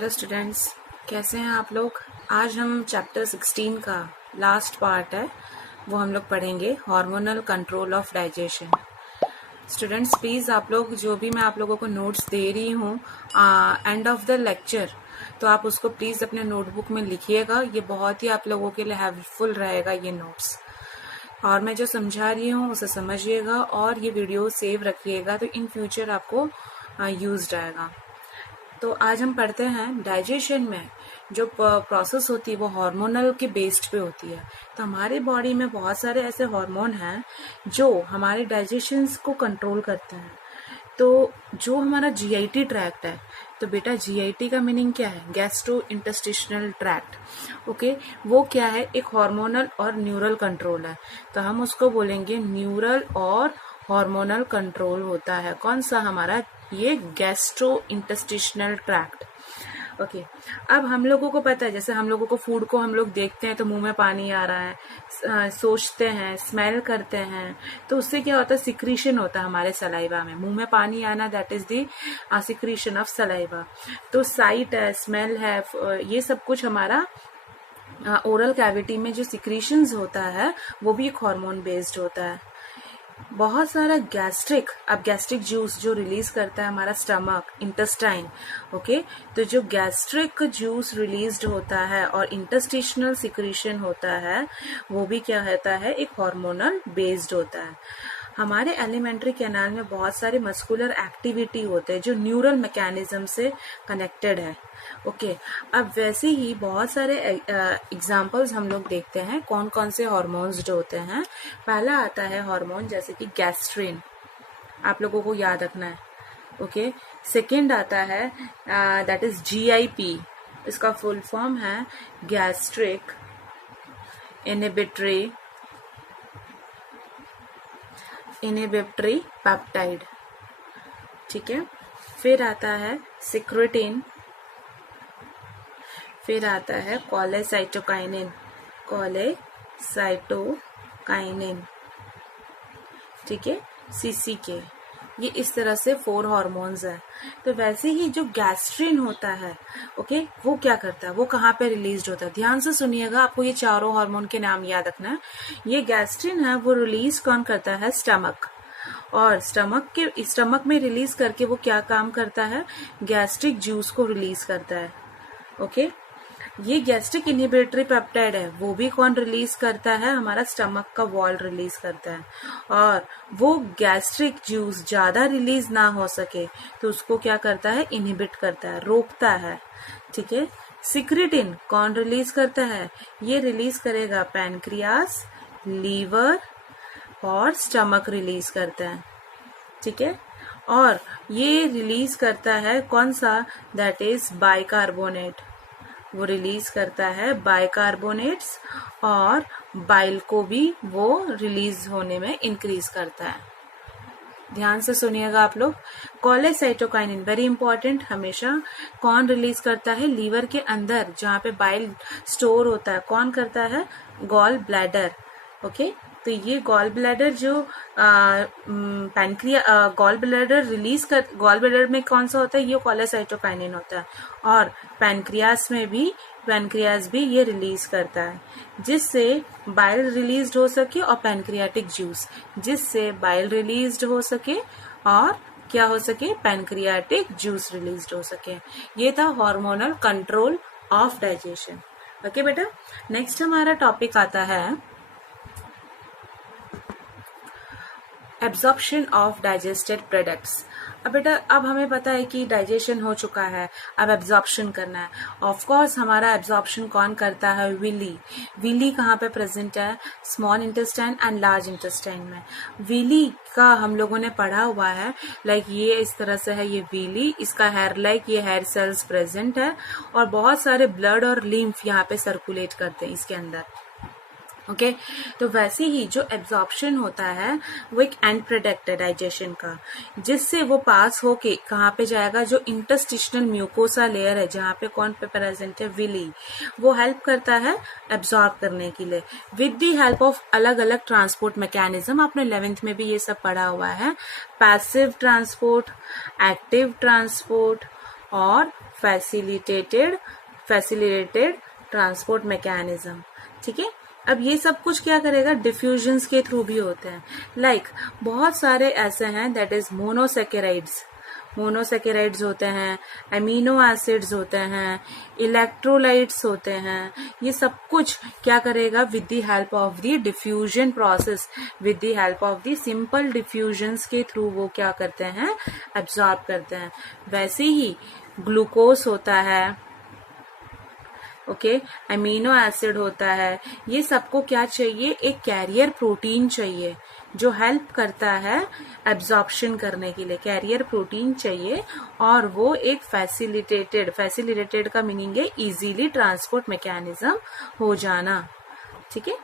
Hello students, कैसे हैं आप लोग। आज हम चैप्टर 16 का लास्ट पार्ट है वो हम लोग पढ़ेंगे, hormonal control of digestion. Students please आप लोग जो भी मैं आप लोगों को नोट्स दे रही हूँ एंड ऑफ द लेक्चर, तो आप उसको प्लीज़ अपने नोटबुक में लिखिएगा। ये बहुत ही आप लोगों के लिए हेल्पफुल रहेगा ये नोट्स, और मैं जो समझा रही हूँ उसे समझिएगा और ये वीडियो सेव रखिएगा, तो इन फ्यूचर आपको यूज आएगा। तो आज हम पढ़ते हैं डाइजेशन में जो प्रोसेस होती है वो हार्मोनल के बेस्ड पे होती है। तो हमारी बॉडी में बहुत सारे ऐसे हार्मोन हैं जो हमारे डाइजेशन को कंट्रोल करते हैं। तो जो हमारा जीआईटी ट्रैक्ट है, तो बेटा जीआईटी का मीनिंग क्या है? Gastro इंटेस्टिशनल tract. ओके, वो क्या है? एक हार्मोनल और न्यूरल कंट्रोल है। तो हम उसको बोलेंगे न्यूरल और हार्मोनल कंट्रोल होता है। कौन सा? हमारा ये गैस्ट्रो इंटेस्टिशनल ट्रैक्ट। ओके, अब हम लोगों को पता है, जैसे हम लोगों को फूड को हम लोग देखते हैं तो मुंह में पानी आ रहा है, सोचते हैं, स्मेल करते हैं, तो उससे क्या होता है? सिक्रीशन होता है हमारे सलाइवा में। मुंह में पानी आना, that is the secretion of saliva. तो साइट है, स्मेल है, ये सब कुछ हमारा ओरल कैविटी में जो सिक्रीशंस होता है वो भी एक हार्मोन बेस्ड होता है। बहुत सारा गैस्ट्रिक जूस जो रिलीज करता है हमारा स्टमक, इंटेस्टाइन। ओके, तो जो गैस्ट्रिक जूस रिलीज्ड होता है और इंटेस्टिशनल सिक्रीशन होता है वो भी क्या होता है? एक हार्मोनल बेस्ड होता है। हमारे एलिमेंट्री कैनाल में बहुत सारे मस्कुलर एक्टिविटी होते हैं जो न्यूरल मैकेनिज्म से कनेक्टेड है। ओके, अब वैसे ही बहुत सारे एग्जाम्पल्स हम लोग देखते हैं कौन कौन से हॉर्मोन्स जो होते हैं। पहला आता है हार्मोन जैसे कि गैस्ट्रिन, आप लोगों को याद रखना है। ओके, सेकेंड आता है दैट इज जीआईपी। इसका फुल फॉर्म है गैस्ट्रिक इनहिबिटरी पेप्टाइड। ठीक है, फिर आता है सिक्रेटिन, फिर आता है कोलेसाइटोकाइनिन। ठीक है, सीसीके। ये इस तरह से 4 हार्मोन्स है। तो वैसे ही जो गैस्ट्रिन होता है, ओके, वो क्या करता है? वो कहाँ पे रिलीज होता है? ध्यान से सुनिएगा, आपको ये चारों हार्मोन के नाम याद रखना है। ये गैस्ट्रिन है वो रिलीज कौन करता है? स्टमक। और स्टमक में रिलीज करके वो क्या काम करता है? गैस्ट्रिक जूस को रिलीज करता है। ओके, ये गैस्ट्रिक इनहिबिटरी पेप्टाइड है वो भी कौन रिलीज करता है? हमारा स्टमक का वॉल रिलीज करता है। और वो गैस्ट्रिक जूस ज्यादा रिलीज ना हो सके तो उसको क्या करता है? इनहिबिट करता है, रोकता है। ठीक है, सिक्रेटिन कौन रिलीज करता है? ये रिलीज करेगा पैनक्रियास, लीवर और स्टमक रिलीज करता है। ठीक है, और ये रिलीज करता है कौन सा? That is bicarbonate. वो रिलीज करता है बाइकार्बोनेट्स, और बाइल को भी वो रिलीज होने में इंक्रीज करता है। ध्यान से सुनिएगा आप लोग। कोलेसाइटोकाइनिन वेरी इंपॉर्टेंट। हमेशा कौन रिलीज करता है? लीवर के अंदर जहाँ पे बाइल स्टोर होता है, कौन करता है? Gall bladder. ओके, तो ये गॉल ब्लैडर जो गॉल ब्लैडर में कौन सा होता है? ये कोलेसाइटोकाइनिन होता है। और पैनक्रियास भी ये रिलीज करता है, जिससे बाइल रिलीज हो सके, और पैनक्रियाटिक जूस जिससे बाइल रिलीज हो सके और क्या हो सके? पैनक्रियाटिक जूस रिलीज हो सके। ये था hormonal control of digestion. Okay बेटा, नेक्स्ट हमारा टॉपिक आता है एब्जॉर्प्शन ऑफ डाइजेस्टेड प्रोडक्ट्स। अब बेटा, अब हमें पता है कि डाइजेशन हो चुका है, अब एब्जॉर्प्शन करना है। ऑफ कोर्स हमारा एब्जॉर्प्शन कौन करता है? विली कहाँ पे प्रेजेंट है? Small intestine and large intestine में। विली का हम लोगों ने पढ़ा हुआ है, लाइक ये इस तरह से है, ये विली, इसका ये हेयर सेल्स प्रेजेंट है, और बहुत सारे ब्लड और लिम्फ यहाँ पे सर्कुलेट करते हैं इसके अंदर। ओके, तो वैसे ही जो एब्जॉर्प्शन होता है वो एक एंड प्रोडक्ट है डाइजेशन का, जिससे वो पास होके कहाँ पे जाएगा? जो इंटरस्टिशनल म्यूकोसा लेयर है जहाँ पे कौन पे प्रेजेंट है? विली, वो हेल्प करता है एब्जॉर्ब करने के लिए विद द हेल्प ऑफ अलग अलग ट्रांसपोर्ट मैकेनिज्म। आपने 11th में भी ये सब पढ़ा हुआ है। पैसिव ट्रांसपोर्ट, एक्टिव ट्रांसपोर्ट और फैसिलिटेटेड ट्रांसपोर्ट मैकेनिज्म। ठीक है, अब ये सब कुछ क्या करेगा, डिफ्यूजन्स के थ्रू भी होते हैं। लाइक बहुत सारे ऐसे हैं, दैट इज मोनोसेकेराइड्स होते हैं, एमिनो एसिड्स होते हैं, इलेक्ट्रोलाइट्स होते हैं। ये सब कुछ क्या करेगा, with the help of the diffusion process, with the help of the simple diffusions के थ्रू वो क्या करते हैं, एब्जॉर्ब करते हैं। वैसे ही ग्लूकोज होता है, ओके, अमीनो एसिड होता है। ये सबको क्या चाहिए, एक कैरियर प्रोटीन चाहिए जो हेल्प करता है एब्जॉर्प्शन करने के लिए, कैरियर प्रोटीन चाहिए। और वो एक फैसिलिटेटेड का मीनिंग है इजीली ट्रांसपोर्ट मैकेनिज्म हो जाना। ठीक है,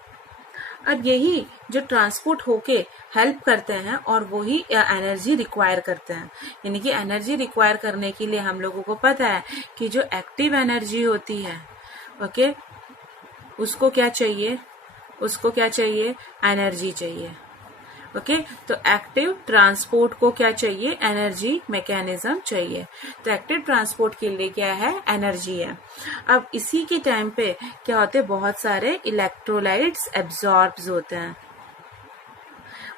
अब यही जो ट्रांसपोर्ट होके हेल्प करते हैं और वही एनर्जी रिक्वायर करते हैं। यानी कि एनर्जी रिक्वायर करने के लिए हम लोगों को पता है कि जो एक्टिव एनर्जी होती है, ओके, उसको क्या चाहिए, एनर्जी चाहिए। ओके, तो एक्टिव ट्रांसपोर्ट को क्या चाहिए, एनर्जी मैकेनिज्म चाहिए। तो एक्टिव ट्रांसपोर्ट के लिए क्या है, एनर्जी है। अब इसी के टाइम पे क्या होते हैं, बहुत सारे इलेक्ट्रोलाइट्स एब्जॉर्ब्स होते हैं।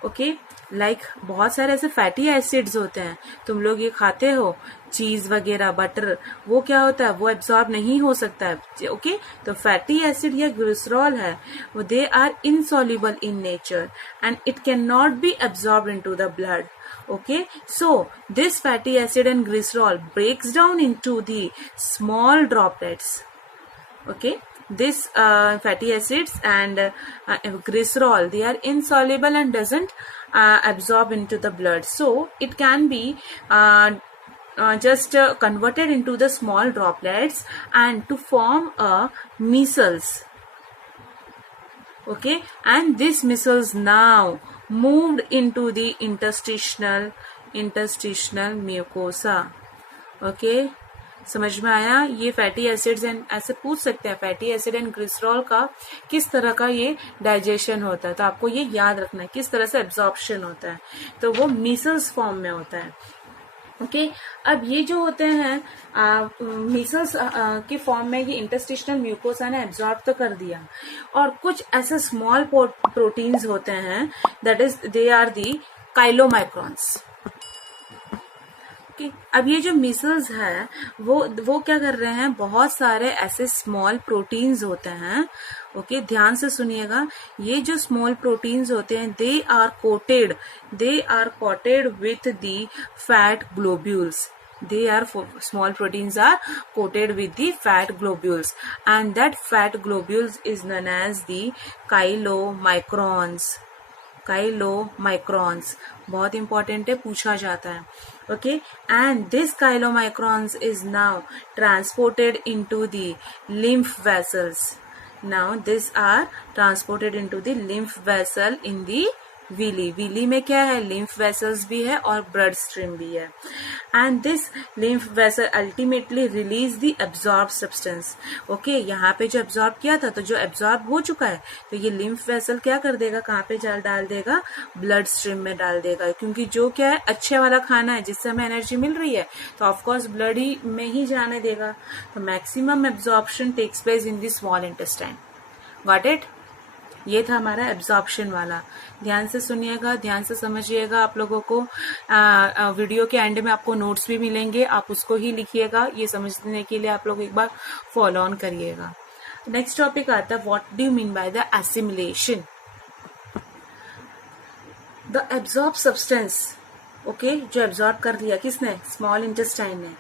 ओके, लाइक बहुत सारे ऐसे फैटी एसिड्स होते हैं, तुम लोग ये खाते हो चीज वगैरह, बटर, वो क्या होता है, वो एब्जॉर्ब नहीं हो सकता है। ओके, तो फैटी एसिड या ग्लिसरॉल है, वो they are insoluble in nature and it can not be absorb into the blood. Okay, so this fatty acid and glycerol breaks down into the small droplets. Okay, this fatty acids and glycerol, they are insoluble and doesn't absorb into the blood, so it can be just converted into the small droplets and to form a micelles. Okay, and this micelles now moved into the interstitial mucosa. Okay, समझ में आया। ये fatty acids and, ऐसे पूछ सकते हैं fatty acid and glycerol का किस तरह का ये डाइजेशन होता है, तो आपको ये याद रखना है किस तरह से एब्जॉर्प्शन होता है। तो वो मीसल्स फॉर्म में होता है। ओके, अब ये जो होते हैं मीसल्स के फॉर्म में, ये इंटरस्टिशनल म्यूकोसा ने एब्जॉर्ब तो कर दिया, और कुछ ऐसे स्मॉल प्रोटीन्स होते हैं, that is they are the chylomicrons. अब ये जो मिसल्स है वो क्या कर रहे हैं, बहुत सारे ऐसे स्मॉल प्रोटीन्स होते हैं। ओके, ध्यान से सुनिएगा, ये जो स्मॉल प्रोटीन्स होते हैं, they are coated with the fat globules. Small proteins are coated with the fat globules, and that fat globules is known as the chylomicrons. बहुत इंपॉर्टेंट है, पूछा जाता है। Okay, and this chylomicrons is now transported into the lymph vessels. Now these are transported into the lymph vessel in the villi में क्या है, lymph vessels भी है और ब्लड स्ट्रीम भी है। And this lymph vessel ultimately release the absorb substance. Okay, यहाँ पे जो एब्जॉर्ब किया था, तो जो एब्जॉर्ब हो चुका है, तो ये लिम्फ वेसल क्या कर देगा, कहाँ पे डाल देगा, ब्लड स्ट्रीम में डाल देगा। क्योंकि जो क्या है, अच्छे वाला खाना है जिससे हमें एनर्जी मिल रही है, तो ऑफकोर्स ब्लड ही में ही जाने देगा। तो maximum absorption takes place in the small intestine. Got it? ये था हमारा एब्जॉर्प्शन वाला। ध्यान से सुनिएगा, ध्यान से समझिएगा। आप लोगों को वीडियो के एंड में आपको नोट्स भी मिलेंगे, आप उसको ही लिखिएगा। ये समझने के लिए आप लोग एक बार फॉलो ऑन करिएगा। नेक्स्ट टॉपिक आता है, what do you mean by the assimilation. The absorb substance, okay, जो एब्जॉर्ब कर लिया किसने, स्मॉल इंटेस्टाइन ने,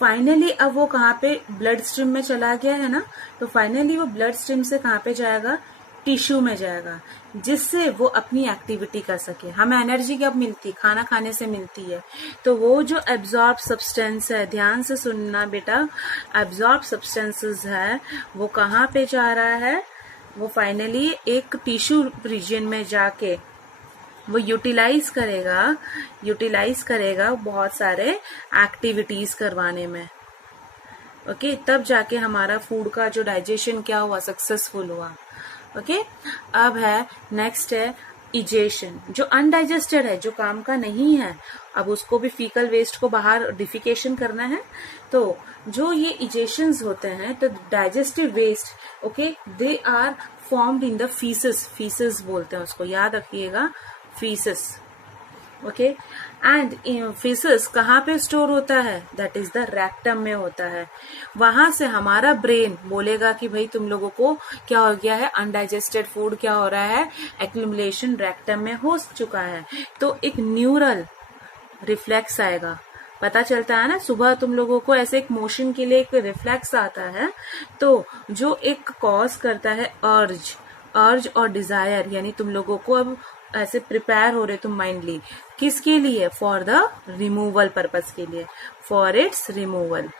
फाइनली अब वो कहाँ पे, ब्लड स्ट्रीम में चला गया है ना, तो फाइनली वो ब्लड स्ट्रीम से कहाँ पे जाएगा, टिश्यू में जाएगा, जिससे वो अपनी एक्टिविटी कर सके। हमें एनर्जी कब मिलती है, खाना खाने से मिलती है। तो वो जो एब्जॉर्ब सब्सटेंस है, ध्यान से सुनना बेटा, एब्जॉर्ब सब्सटेंसेस है, वो कहाँ पे जा रहा है, वो फाइनली एक टिश्यू रीजन में जाके वो यूटिलाइज करेगा बहुत सारे एक्टिविटीज करवाने में। ओके, तब जाके हमारा फूड का जो डाइजेशन क्या हुआ, सक्सेसफुल हुआ। ओके, अब है नेक्स्ट है इजेशन, जो अनडाइजेस्टेड है, जो काम का नहीं है, अब उसको भी फीकल वेस्ट को बाहर डिफिकेशन करना है, तो जो ये इजेशंस होते हैं, तो digestive waste, okay, they are formed in the feces, feces बोलते हैं उसको, याद रखिएगा, फीसेस, ओके। एंड फीसेस कहाँ पे स्टोर होता है? दैट इज द रेक्टम में होता है। वहां से हमारा ब्रेन बोलेगा कि भाई तुम लोगों को क्या हो गया है, अनडाइजेस्टेड फूड क्या हो रहा है, एक्यूमुलेशन रेक्टम में हो चुका है, तो एक न्यूरल रिफ्लेक्स आएगा। पता चलता है ना, सुबह तुम लोगों को ऐसे एक मोशन के लिए एक रिफ्लेक्स आता है, तो जो एक कॉज करता है अर्ज और डिजायर, यानी तुम लोगों को अब ऐसे प्रिपेयर हो रहे तुम माइंडली, किसके लिए? फॉर द रिमूवल पर्पस के लिए, फॉर इट्स रिमूवल,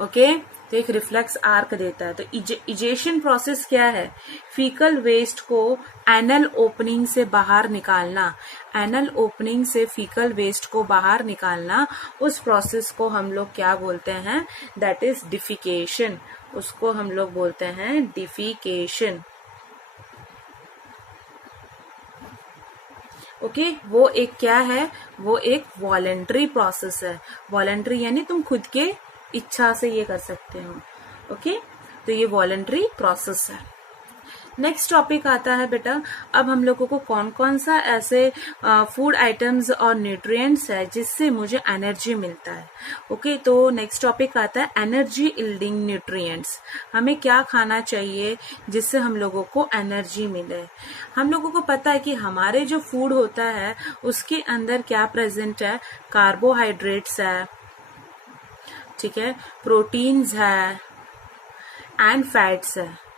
ओके। तो एक रिफ्लेक्स आर्क देता है। तो इजेशन प्रोसेस क्या है? फीकल वेस्ट को एनल ओपनिंग से बाहर निकालना, एनल ओपनिंग से फीकल वेस्ट को बाहर निकालना, उस प्रोसेस को हम लोग क्या बोलते हैं? दैट इज डिफिकेशन, उसको हम लोग बोलते हैं डिफिकेशन, ओके। वो एक क्या है? वो एक वॉलेंट्री प्रोसेस है। वॉलेंट्री यानी तुम खुद के इच्छा से ये कर सकते हो, ओके। तो ये वॉलेंट्री प्रोसेस है। नेक्स्ट टॉपिक आता है बेटा, अब हम लोगों को कौन कौन सा ऐसे फूड आइटम्स और न्यूट्रिएंट्स है जिससे मुझे एनर्जी मिलता है, ओके। तो नेक्स्ट टॉपिक आता है एनर्जी इल्डिंग न्यूट्रिएंट्स। हमें क्या खाना चाहिए जिससे हम लोगों को एनर्जी मिले? हम लोगों को पता है कि हमारे जो फूड होता है उसके अंदर क्या प्रेजेंट है? कार्बोहाइड्रेट्स है, ठीक है, प्रोटीन्स है एंड फैट्स है।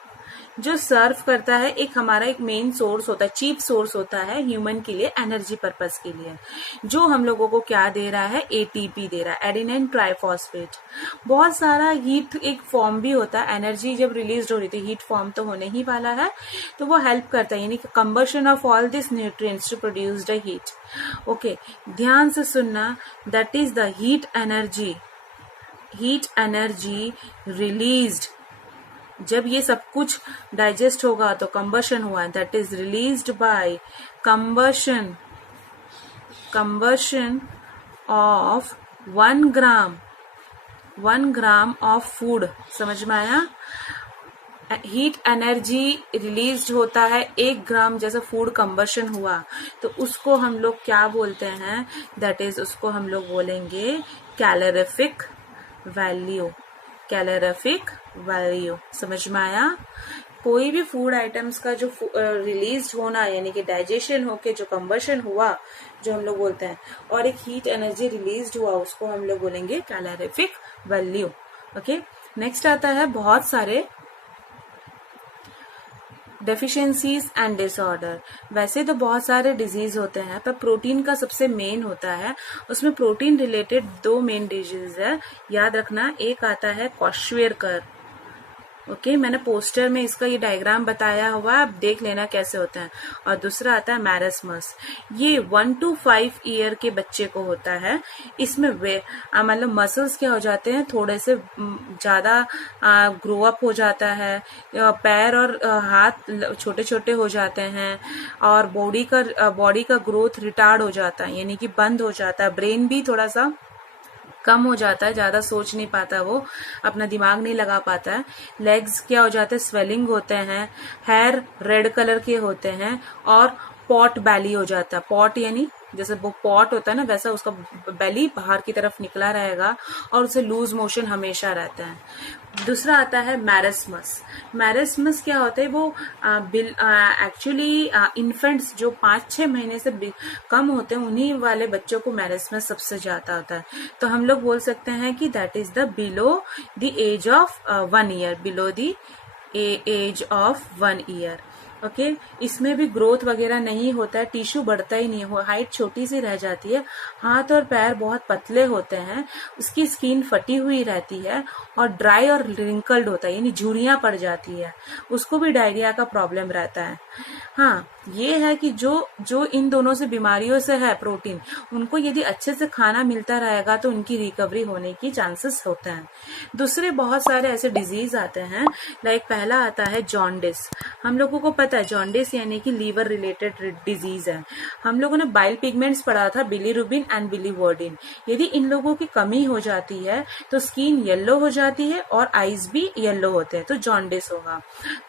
जो सर्व करता है, एक हमारा एक मेन सोर्स होता है, चीप सोर्स होता है ह्यूमन के लिए, एनर्जी पर्पस के लिए, जो हम लोगों को क्या दे रहा है? एटीपी दे रहा है, एडिनाइन ट्राइफॉस्फेट। बहुत सारा हीट एक फॉर्म भी होता है, एनर्जी जब रिलीज हो रही थी, हीट फॉर्म तो होने ही वाला है, तो वो हेल्प करता है, यानी कि combustion of all this nutrients to produce the heat, okay. ध्यान से सुनना, that is the heat energy released, जब ये सब कुछ डाइजेस्ट होगा तो कंबशन हुआ, that is released by combustion of 1 gram of food. समझ में आया? हीट एनर्जी रिलीज होता है 1 ग्राम, जैसे फूड कंबशन हुआ, तो उसको हम लोग क्या बोलते हैं? दैट इज, उसको हम लोग बोलेंगे कैलोरीफिक वैल्यू, कैलोरीफिक वैल्यू। समझ में आया? कोई भी फूड आइटम्स का जो रिलीज होना, यानी कि डाइजेशन होके जो कंबशन हुआ, जो हम लोग बोलते हैं, और एक हीट एनर्जी रिलीज हुआ, उसको हम लोग बोलेंगे कैलोरीफिक वैल्यू, ओके। नेक्स्ट आता है बहुत सारे डेफिशिएंसीज एंड डिसऑर्डर। वैसे तो बहुत सारे डिजीज होते हैं, पर प्रोटीन का सबसे मेन होता है, उसमें प्रोटीन रिलेटेड 2 मेन डिजीज है, याद रखना। एक आता है क्वाशवियरकर, ओके, मैंने पोस्टर में इसका ये डायग्राम बताया हुआ है, आप देख लेना कैसे होता है। और दूसरा आता है मैरस्मस, ये 1 to 5 ईयर के बच्चे को होता है। इसमें मतलब मसल्स क्या हो जाते हैं, थोड़े से ज्यादा ग्रो अप हो जाता है, पैर और हाथ छोटे छोटे हो जाते हैं, और बॉडी का ग्रोथ रिटार्ड हो जाता है, यानी कि बंद हो जाता है। ब्रेन भी थोड़ा सा कम हो जाता है, ज्यादा सोच नहीं पाता, वो अपना दिमाग नहीं लगा पाता है। लेग्स क्या हो जाते हैं? स्वेलिंग होते हैं, हेयर रेड कलर के होते हैं, और पॉट बैली हो जाता है। पॉट यानी जैसे वो पॉट होता है ना, वैसा उसका बैली बाहर की तरफ निकला रहेगा, और उसे लूज मोशन हमेशा रहता है। दूसरा आता है मैरस्मस। मैरस्मस क्या होता है? वो एक्चुअली इन्फेंट्स जो 5-6 महीने से कम होते हैं, उन्हीं वाले बच्चों को मैरस्मस सबसे ज्यादा होता है। तो हम लोग बोल सकते हैं कि that is the below the age of 1 year, below the age of 1 year, okay. इसमें भी ग्रोथ वगैरह नहीं होता है, टिश्यू बढ़ता ही नहीं हो, हाइट छोटी सी रह जाती है, हाथ और पैर बहुत पतले होते हैं, उसकी स्किन फटी हुई रहती है, और ड्राई और रिंकल्ड होता है, यानी झुर्रियां पड़ जाती है, उसको भी डायरिया का प्रॉब्लम रहता है। हाँ, ये है कि जो जो इन दोनों से बीमारियों से है प्रोटीन, उनको यदि अच्छे से खाना मिलता रहेगा तो उनकी रिकवरी होने की चांसेस होते हैं। दूसरे बहुत सारे ऐसे डिजीज आते हैं, लाइक पहला आता है जॉन्डिस। हम लोगों को पता है जॉन्डिस यानी कि लीवर रिलेटेड डिजीज है। हम लोगों ने बाइल पिगमेंट्स पढ़ा था, बिलीरुबिन एंड बिलीवर्डिन। यदि इन लोगों की कमी हो जाती है तो स्किन येलो हो जाती है और आईज भी येलो होते हैं, तो जॉन्डिस होगा।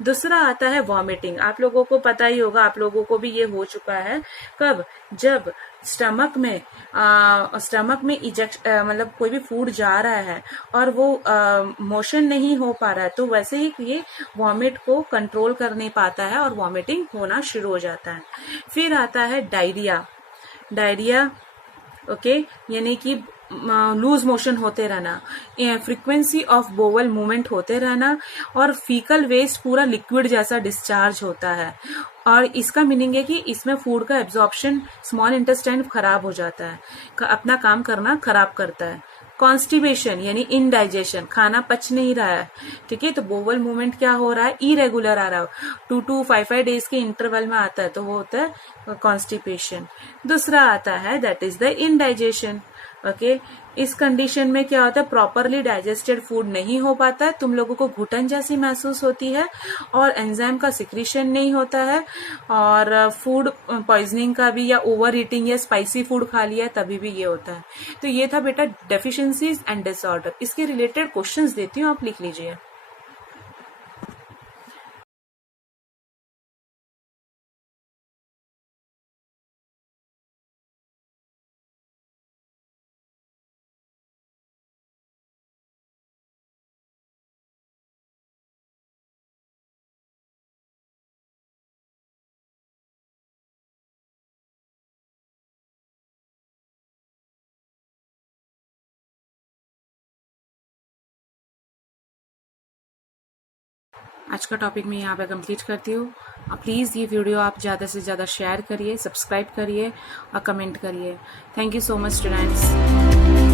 दूसरा आता है वॉमिटिंग। आप लोगों को पता ही होगा, आप लोगों को भी ये हो चुका है। कब? जब स्टमक में इजेक्ट मतलब कोई भी फूड जा रहा है और वो मोशन नहीं हो पा रहा है, तो वैसे ही ये वॉमिट को कंट्रोल कर नहीं पाता है और वॉमिटिंग होना शुरू हो जाता है। फिर आता है डायरिया, ओके, यानी कि लूज मोशन होते रहना, फ्रीक्वेंसी ऑफ बोवल मूवमेंट होते रहना, और फीकल वेस्ट पूरा लिक्विड जैसा डिस्चार्ज होता है। और इसका मीनिंग है कि इसमें फूड का एब्जॉर्प्शन, स्मॉल इंटेस्टाइन खराब हो जाता है, अपना काम करना खराब करता है। कॉन्स्टिपेशन यानी इनडाइजेशन, खाना पच नहीं रहा है, ठीक है, तो बोवल मूवमेंट क्या हो रहा है, इरेगुलर आ रहा है, 2 to 5 डेज के इंटरवल में आता है, तो वो होता है कॉन्स्टिपेशन। दूसरा आता है that is the indigestion, okay. इस कंडीशन में क्या होता है, प्रॉपरली डाइजेस्टेड फूड नहीं हो पाता है, तुम लोगों को घुटन जैसी महसूस होती है और एंजाइम का सिक्रीशन नहीं होता है, और फूड पॉइजनिंग का भी, या ओवर ईटिंग या स्पाइसी फूड खा लिया तभी भी ये होता है। तो ये था बेटा डेफिशिएंसीज एंड डिसऑर्डर। इसके रिलेटेड क्वेश्चंस देती हूँ, आप लिख लीजिए। आज का टॉपिक मैं यहाँ पे कंप्लीट करती हूँ। प्लीज़ ये वीडियो आप ज़्यादा से ज़्यादा शेयर करिए, सब्सक्राइब करिए और कमेंट करिए। Thank you so much students.